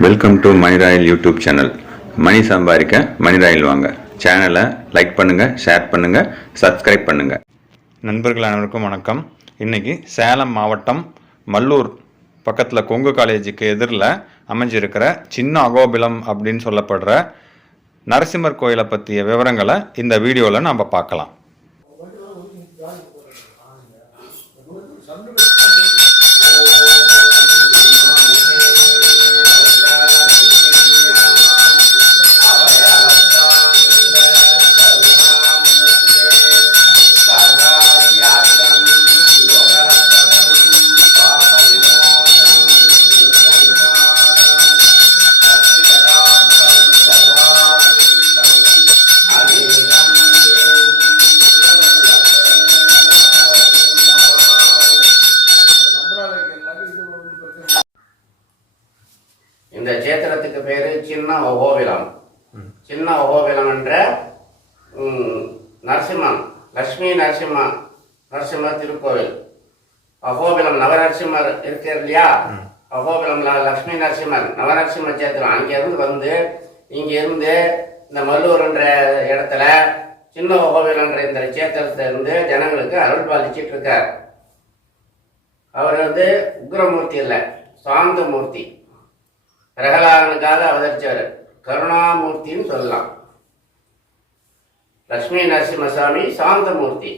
Welcome to Money Royal YouTube channel. Money சம்பாதிக்க Money Royal வாங்க. சேனலை லைக் பண்ணுங்கள், ஷேர் பண்ணுங்கள், சப்ஸ்கிரைப் பண்ணுங்கள். நண்பர்கள் அனைவருக்கும் வணக்கம். இன்றைக்கி சேலம் மாவட்டம் மல்லூர் பக்கத்தில் கொங்கு காலேஜுக்கு எதிரில் அமைஞ்சிருக்கிற சின்ன அகோபிலம் அப்படின்னு சொல்லப்படுற நரசிம்மர் கோயிலை பற்றிய விவரங்களை இந்த வீடியோவில் நாம் பார்க்கலாம். இந்த சேத்திரத்துக்கு பேரு சின்ன அகோபிலம். சின்ன அகோபிலம் என்ற நரசிம்மன், லட்சுமி நரசிம்மர் திருக்கோவில். அகோபிலம் நவநரசிம்மர் இருக்கிற இல்லையா, அகோபிலம் லட்சுமி நரசிம்மர் நவநரசிம்ம சேத்திரம். அங்கிருந்து வந்து இங்கிருந்து இந்த மல்லூர் என்ற இடத்துல சின்ன அகோபிலம் என்ற இந்த சேத்திரத்தை இருந்து ஜனங்களுக்கு அருள் பாலிச்சிட்டு இருக்கார். அவர் வந்து உக்ரமூர்த்தி இல்லை, சாந்தமூர்த்தி. பிரகலாதனுக்காக அவதரிச்சவர், கருணாமூர்த்தின்னு சொல்லலாம். லட்சுமி நரசிம்மசாமி சாந்தமூர்த்தி.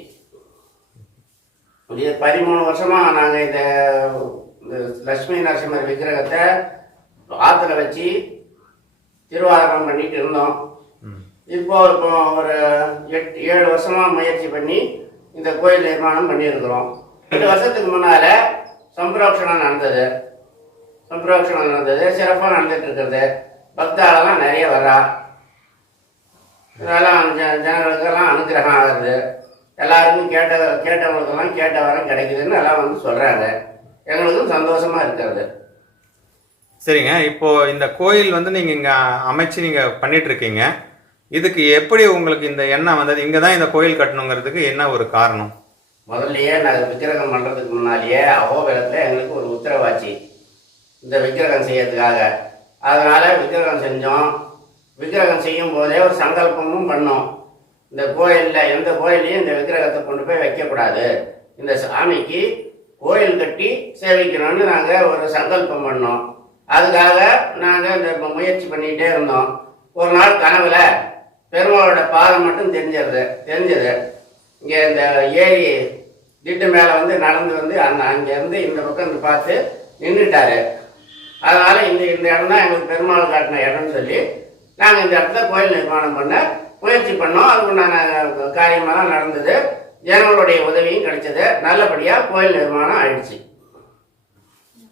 13 வருஷமா நாங்க இந்த லட்சுமி நரசிம்மர் விக்கிரகத்தை ஆத்துல வச்சு திருவாரணம் பண்ணிட்டு இருந்தோம். இப்போ ஒரு 7 வருஷமா முயற்சி பண்ணி இந்த கோயில் நிர்மாணம் பண்ணியிருக்கிறோம். 2 வருஷத்துக்கு முன்னால சம்பிரோக்ஷணம் நடந்தது. சிறப்பாக நடந்துட்டு இருக்கிறது. பக்தாலெல்லாம் நிறைய வர்றா. இதெல்லாம் ஜனங்களுக்கெல்லாம் அனுகிரகம் ஆகுது. எல்லாருக்கும் கேட்டவங்களுக்கெல்லாம் கேட்ட வரம் கிடைக்குதுன்னு எல்லாம் வந்து சொல்றாங்க. எங்களுக்கும் சந்தோஷமா இருக்கிறது. சரிங்க, இப்போ இந்த கோயில் வந்து நீங்க இங்க அமைச்சு நீங்க பண்ணிட்டு இருக்கீங்க. இதுக்கு எப்படி உங்களுக்கு இந்த எண்ணம் வந்தது? இங்கதான் இந்த கோயில் கட்டணுங்கிறதுக்கு என்ன ஒரு காரணம்? முதல்லயே நான் விக்கிரகம் பண்றதுக்கு முன்னாலேயே அகோபிலத்துல எங்களுக்கு ஒரு உத்தரவாச்சு இந்த விக்கிரகம் செய்யறதுக்காக. அதனால விக்கிரகம் செஞ்சோம். விக்கிரகம் செய்யும் போதே ஒரு சங்கல்பமும் பண்ணோம். இந்த கோயிலில் எந்த கோயிலையும் இந்த விக்கிரகத்தை கொண்டு போய் வைக்கக்கூடாது, இந்த சாமிக்கு கோயில் கட்டி சேவிக்கணும்னு நாங்கள் ஒரு சங்கல்பம் பண்ணோம். அதுக்காக நாங்கள் இந்த முயற்சி பண்ணிகிட்டே இருந்தோம். ஒரு நாள் கனவுல பெருமாளோட பாதம் மட்டும் தெரிஞ்சது. இங்கே இந்த ஏரி திட்டு மேலே வந்து நடந்து வந்து அங்கேருந்து இந்த பக்கம் பார்த்து நின்றுட்டாரு. அதனால இந்த இடம் தான் எங்களுக்கு பெருமாள் காட்டின இடம்னு சொல்லி நாங்கள் இந்த இடத்துல கோயில் நிர்மாணம் பண்ண முயற்சி பண்ணோம். அதுக்குண்டான காரியமெல்லாம் நடந்தது. ஜனங்களுடைய உதவியும் கிடைச்சது. நல்லபடியாக கோயில் நிர்மாணம் ஆயிடுச்சு.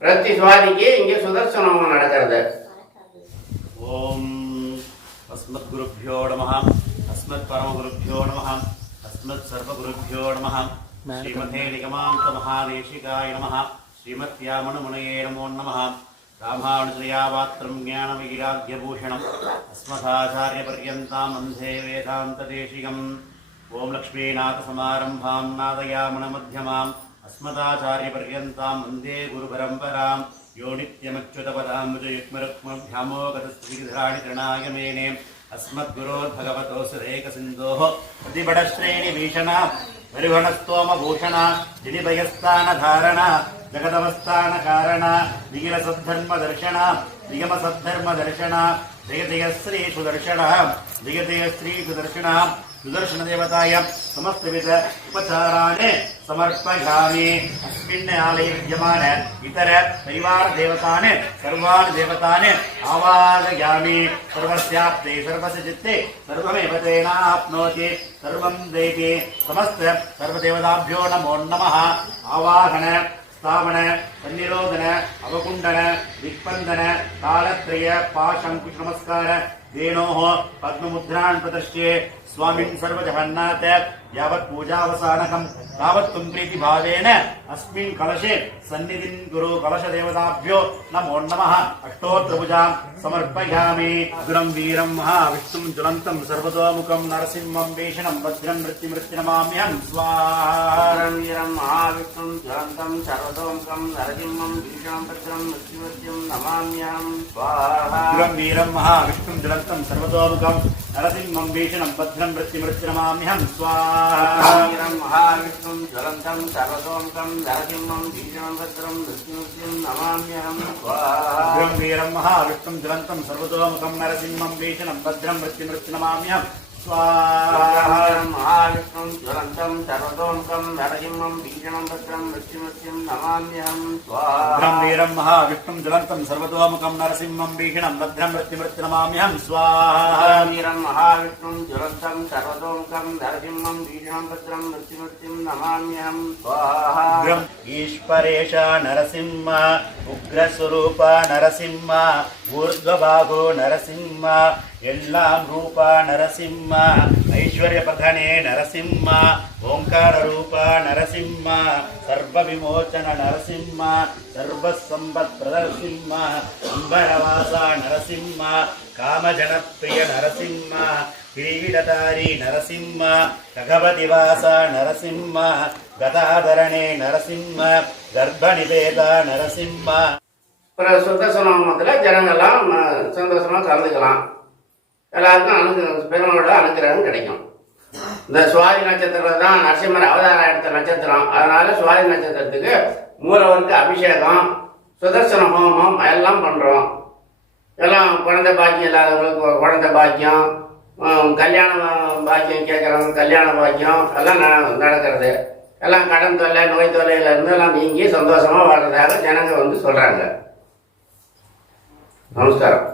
பிரதி சுவாதிக்கு இங்கே சுதர்சனம் நடக்கிறது. ஓம் அஸ்மத் குருப்யோ நமஹ, அஸ்மத் பரமகுருப்யோ நமஹ, அஸ்மத் சர்வகுருப்யோ நமஹ. ஸ்ரீமதே நிகமாந்த மகாதேசிகாய நமஹ, ஸ்ரீமத்யாமனுமுனையே நமோ நமஹ. ராமானுஜயாபாத்திரம் ஞானவிகிராத்யபூஷணம் அஸ்மதாச்சாரியபர்யந்தாம் வந்தே வேதாந்ததேசிகம். ஓம் லக்ஷ்மீநாதசமாரம்பாம் நாதயாமனமத்தியமாம் அஸ்மதாச்சாரியபர்யந்தாம் வந்தே குருபரம்பராம். யோ நித்யமச்சுதபதாம்புஜயுக்மருக்மभ्यामोगतस्त्रीधराणि तृणाय मेने अस्मद्गुरोर्भगवतोऽसुरेकसिन्धोः प्रतिपडश्रेणिभीषणा परिवणस्तोमभूषणा जिनिभयस्थानधारणा जगदवस्थानकारणा निखिलसद्धर्मदर्शना निगमसद्धर्मदर्शना जगदयश्री सुदर्शना जगदयश्री सुदर्शना सुदर्शनदेवताय समस्तविध उपचाराणि समर्पयामि. अस्मिन् आलये विद्यमान इतर परिवार देवतान् सर्वान् देवतान् आवाहयामि. सर्वस्याप्ते सर्वस्य चित्ते सर्वमेव तेनाप्नोति सर्वं देति. समस्त सर्वदेवताभ्यो नमो नमः. आवाहन स्थापन सन्निरोधन अवकुंडन विस्पंदन कालत्रय पाशंकुश नमस्कार धेनोः पद्ममुद्रान् प्रदर्श्ये स्वामिन् सर्वजगन्नाथ यावत् पूजावसानकम् तावत् त्वं प्रीतिभावेन अस्मिन् कलशे सन्निधिं कुरु कलशदेवताभ्यो नमो नमः अष्टोत्तरभुजां समर्पयामि अग्रं वीरं महाविष्णुं ज्वलन्तं सर्वतोमुखं नरसिंहं भीषणं भद्रं मृत्युमृत्युनमाम्यहं स्वाहा वीरं महाविष्णुं ज्वलन्तं सर्वतोमुखं नरसिंहं भीषणं भद्रं मृत्युमृत्युं नमाम्यहं स्वाहा अग्रं वीरं महाविष्णुं ज्वलन्तं सर्वतोमुखं नरसिंहं भीषणं भद्रं मृत्युमृत्युनमाम्यहं स्वाहा वीरं महाविष्णुं ज्वलन्तं सर्वतोमुखं नरसिंहं भीषणं भद्रं मृत्युमृत्युं नमाम्यहं स्वाहा अग्रं वीरं महाविष्णुं ज्वलन्तं सर्वतोमुखं नरसिंहं भीषणं भद्रं मृत्युमृत्युनमाम्यहं स्वाहा महाविष्णुं ज्वलन्तं सर्वतोमुखं नरसिंहं भीषणं भद्रं मृत्युमृत्युं नमाम्यहं स्वाहा अग्रं वीरं महाविष्णुं ज्वलन्तं सर्वतोमुखं नरसिंहं भीषणं भद्रं मृत्युमृत्युनमाम्यहं स्वाहा वीरं महाविष्णुं ज्वलन्तं सर्वतोमुखं नरसिंहं भीषणं भद्रं मृत्युमृत्युं नमाम्यहं स्वाहा अग्रम् ईश्वरेश नरसिंह उग्रस्वरूप नरसिंह ऊर्ध्वभागो नरसिंह एल्लां रूप नरसिंह ऐश्वर्यप्रधने नरसिंह ओंकाररूप नरसिंह सर्वविमोचन नरसिंह सर्वसम्पत्प्रदर्शिंह अम्बरवास नरसिंह कामजनप्रिय नरसिंह किरीटधारी नरसिंह भगवतिवास नरसिंह गदाधरणे नरसिंह गर्भनिवेद नरसिंह சுத்தசனத்தில் ஜனங்கள்லாம் சந்தோஷமாக கலந்துக்கலாம். எல்லாருக்கும் பெருமாளோட அனுகிரகம் கிடைக்கும். இந்த சுவாதி நட்சத்திரம் தான் நரசிம்மர் அவதாரம் எடுத்த நட்சத்திரம். அதனால சுவாதி நட்சத்திரத்துக்கு மூலவருக்கு அபிஷேகம், சுதர்சன ஹோமம் எல்லாம் பண்ணுறோம். எல்லாம் குழந்தை பாக்கியம் இல்லாதவங்களுக்கு குழந்தை பாக்கியம், கல்யாண பாக்கியம் கேட்குறவங்க கல்யாண பாக்கியம் எல்லாம் நடக்கிறது. எல்லாம் கடன் தொல்லை நோய் தொல்லையிலேருந்து எல்லாம் நீங்கி சந்தோஷமாக வாழ்றதாக ஜனங்க வந்து சொல்கிறாங்க. நமஸ்காரம்.